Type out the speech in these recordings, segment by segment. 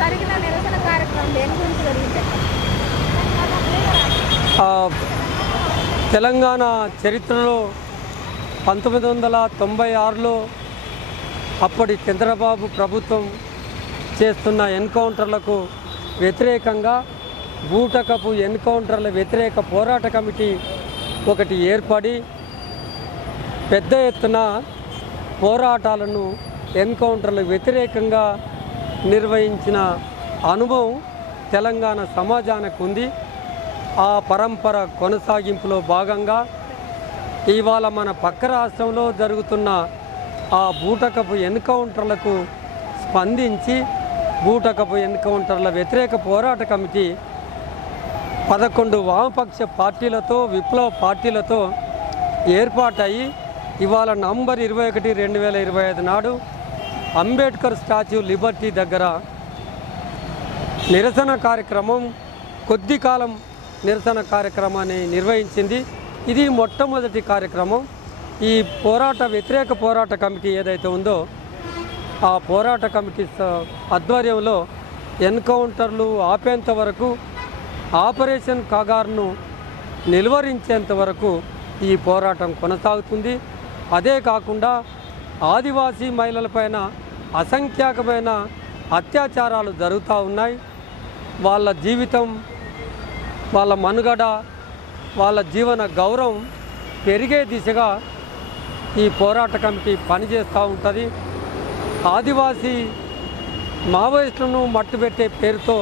జరిగిన నిరసన కార్యక్రమం దేని గురించి జరిగింది? తెలంగాణ చరిత్రలో 1996లో అప్పటి చంద్రబాబు ప్రభుత్వం చేస్తున్న ఎన్కౌంటర్లకు వ్యతిరేకంగా బూటకపు ఎన్కౌంటర్ల వ్యతిరేక పోరాట కమిటీ ఒకటి ఏర్పడి పెద్ద ఎత్తున పోరాటాలను ఎన్కౌంటర్లకు వ్యతిరేకంగా నిర్వహించిన అనుభవం తెలంగాణ సమాజానికి ఉంది. ఆ పరంపర కొనసాగింపులో భాగంగా ఇవాళ మన పక్క రాష్ట్రంలో జరుగుతున్న ఆ బూటకపు ఎన్కౌంటర్లకు స్పందించి బూటకపు ఎన్కౌంటర్ల వ్యతిరేక పోరాట కమిటీ 11 వామపక్ష పార్టీలతో విప్లవ పార్టీలతో ఏర్పాటయ్యి ఇవాళ నవంబర్ 21, 2025 నాడు అంబేద్కర్ స్టాచ్యూ లిబర్టీ దగ్గర నిరసన కార్యక్రమం కొద్ది కాలం నిరసన కార్యక్రమాన్ని నిర్వహించింది. ఇది మొట్టమొదటి కార్యక్రమం. ఈ వ్యతిరేక పోరాట కమిటీ ఏదైతే ఉందో ఆ పోరాట కమిటీ ఆధ్వర్యంలో ఎన్కౌంటర్లు ఆపేంత వరకు ఆపరేషన్ కాగార్ను నిలువరించేంత వరకు ఈ పోరాటం కొనసాగుతుంది. అదే కాకుండా ఆదివాసీ మహిళలపైన అసంఖ్యాకమైన అత్యాచారాలు జరుగుతూ ఉన్నాయి. వాళ్ళ జీవితం, వాళ్ళ మనుగడ, వాళ్ళ జీవన గౌరవం పెరిగే దిశగా ఈ పోరాట కమిటీ పనిచేస్తూ ఉంటుంది. ఆదివాసీ మావోయిస్టులను మట్టుబెట్టే పేరుతో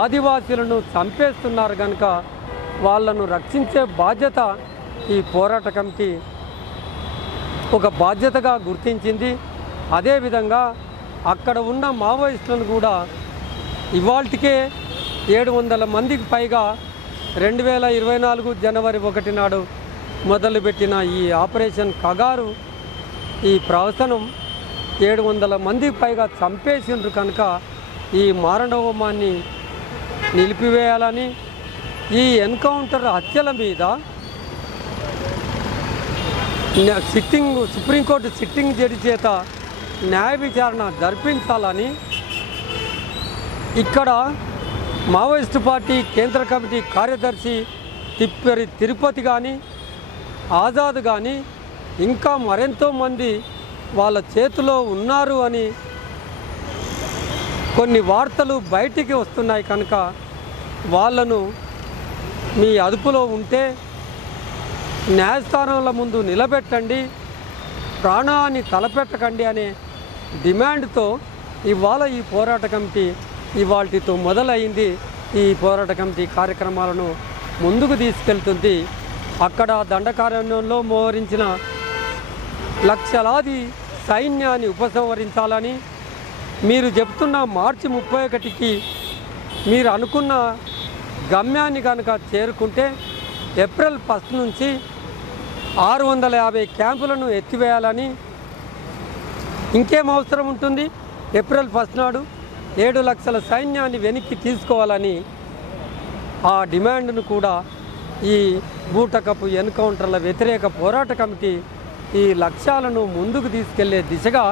ఆదివాసీలను చంపేస్తున్నారు కనుక వాళ్ళను రక్షించే బాధ్యత ఈ పోరాట కమిటీ ఒక బాధ్యతగా గుర్తించింది. అదేవిధంగా అక్కడ ఉన్న మావోయిస్టులను కూడా ఇవాల్టికే 700 మందికి పైగా 2024 జనవరి 1 నాడు మొదలుపెట్టిన ఈ ఆపరేషన్ కగారు ఈ ప్రహసనం 700 మందికి పైగా చంపేసిండ్రు కనుక ఈ మారణహోమాన్ని నిలిపివేయాలని, ఈ ఎన్కౌంటర్ హత్యల మీద సుప్రీంకోర్టు సిట్టింగ్ జడ్జి చేత న్యాయ విచారణ జరిపించాలని ఇక్కడ మావోయిస్టు పార్టీ కేంద్ర కమిటీ కార్యదర్శి తిరుపతి కానీ ఆజాద్ కానీ ఇంకా మరెంతోమంది వాళ్ళ చేతిలో ఉన్నారు అని కొన్ని వార్తలు బయటికి వస్తున్నాయి కనుక వాళ్ళను మీ అదుపులో ఉంటే న్యాయస్థానాల ముందు నిలబెట్టండి, ప్రాణాన్ని తలపెట్టకండి అనే డిమాండ్తో ఇవాళ ఈ పోరాట కమిటీ ఇవాల్టితో మొదలైంది. ఈ పోరాట కమిటీ కార్యక్రమాలను ముందుకు తీసుకెళ్తుంది. అక్కడ దండకారణ్యంలో మోహరించిన లక్షలాది సైన్యాన్ని ఉపసంహరించాలని, మీరు చెప్తున్న మార్చి 31కి మీరు అనుకున్న గమ్యాన్ని కనుక చేరుకుంటే ఏప్రిల్ 1 నుంచి 650 క్యాంపులను ఎత్తివేయాలని, ఇంకేం అవసరం ఉంటుంది, ఏప్రిల్ 1 నాడు 7 లక్షల సైన్యాన్ని వెనక్కి తీసుకోవాలని ఆ డిమాండ్ను కూడా ఈ బూటకపు ఎన్కౌంటర్ల వ్యతిరేక పోరాట కమిటీ ఈ లక్ష్యాలను ముందుకు తీసుకెళ్లే దిశగా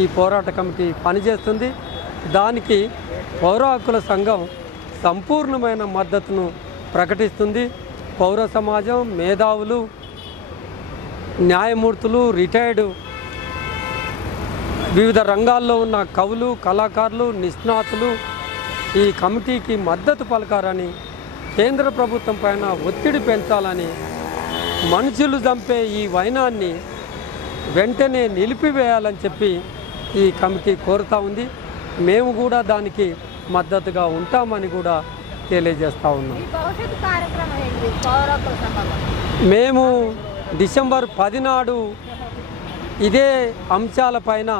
ఈ పోరాట కమిటీ పనిచేస్తుంది. దానికి పౌర హక్కుల సంఘం సంపూర్ణమైన మద్దతును ప్రకటిస్తుంది. పౌర సమాజం, మేధావులు, న్యాయమూర్తులు, రిటైర్డు వివిధ రంగాల్లో ఉన్న కవులు, కళాకారులు, నిష్ణాతులు ఈ కమిటీకి మద్దతు పలకారని, కేంద్ర ప్రభుత్వం పైన ఒత్తిడి పెంచాలని, మనుషులు చంపే ఈ వైనాన్ని వెంటనే నిలిపివేయాలని చెప్పి ఈ కమిటీ కోరుతూ ఉంది. మేము కూడా దానికి మద్దతుగా ఉంటామని కూడా తెలియజేస్తూ ఉన్నాం. మేము డిసెంబర్ 10 నాడు ఇదే అంశాలపైన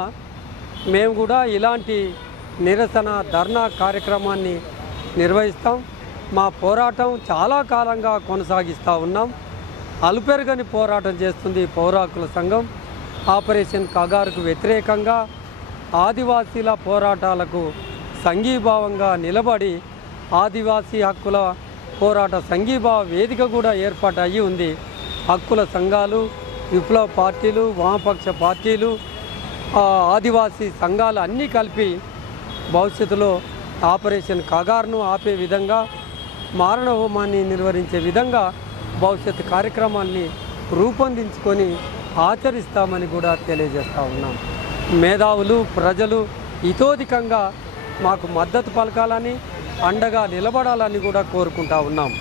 మేము కూడా ఇలాంటి నిరసన ధర్నా కార్యక్రమాన్ని నిర్వహిస్తాం. మా పోరాటం చాలా కాలంగా కొనసాగిస్తూ ఉన్నాం. అలుపెరగని పోరాటం చేస్తుంది పౌర హక్కుల సంఘం. ఆపరేషన్ కగారుకు వ్యతిరేకంగా ఆదివాసీల పోరాటాలకు సంఘీభావంగా నిలబడి ఆదివాసీ హక్కుల పోరాట సంఘీభావ వేదిక కూడా ఏర్పాటు అయ్యి ఉంది. హక్కుల సంఘాలు, విప్లవ పార్టీలు, వామపక్ష పార్టీలు, ఆదివాసీ సంఘాలు అన్నీ కలిపి భవిష్యత్తులో ఆపరేషన్ కగార్ను ఆపే విధంగా, మారణ హోమాన్ని నిర్వహించే విధంగా భవిష్యత్తు కార్యక్రమాల్ని రూపొందించుకొని ఆచరిస్తామని కూడా తెలియజేస్తూ ఉన్నాం. మేధావులు, ప్రజలు ఇతోధికంగా మాకు మద్దతు పలకాలని, అండగా నిలబడాలని కూడా కోరుకుంటా ఉన్నాం.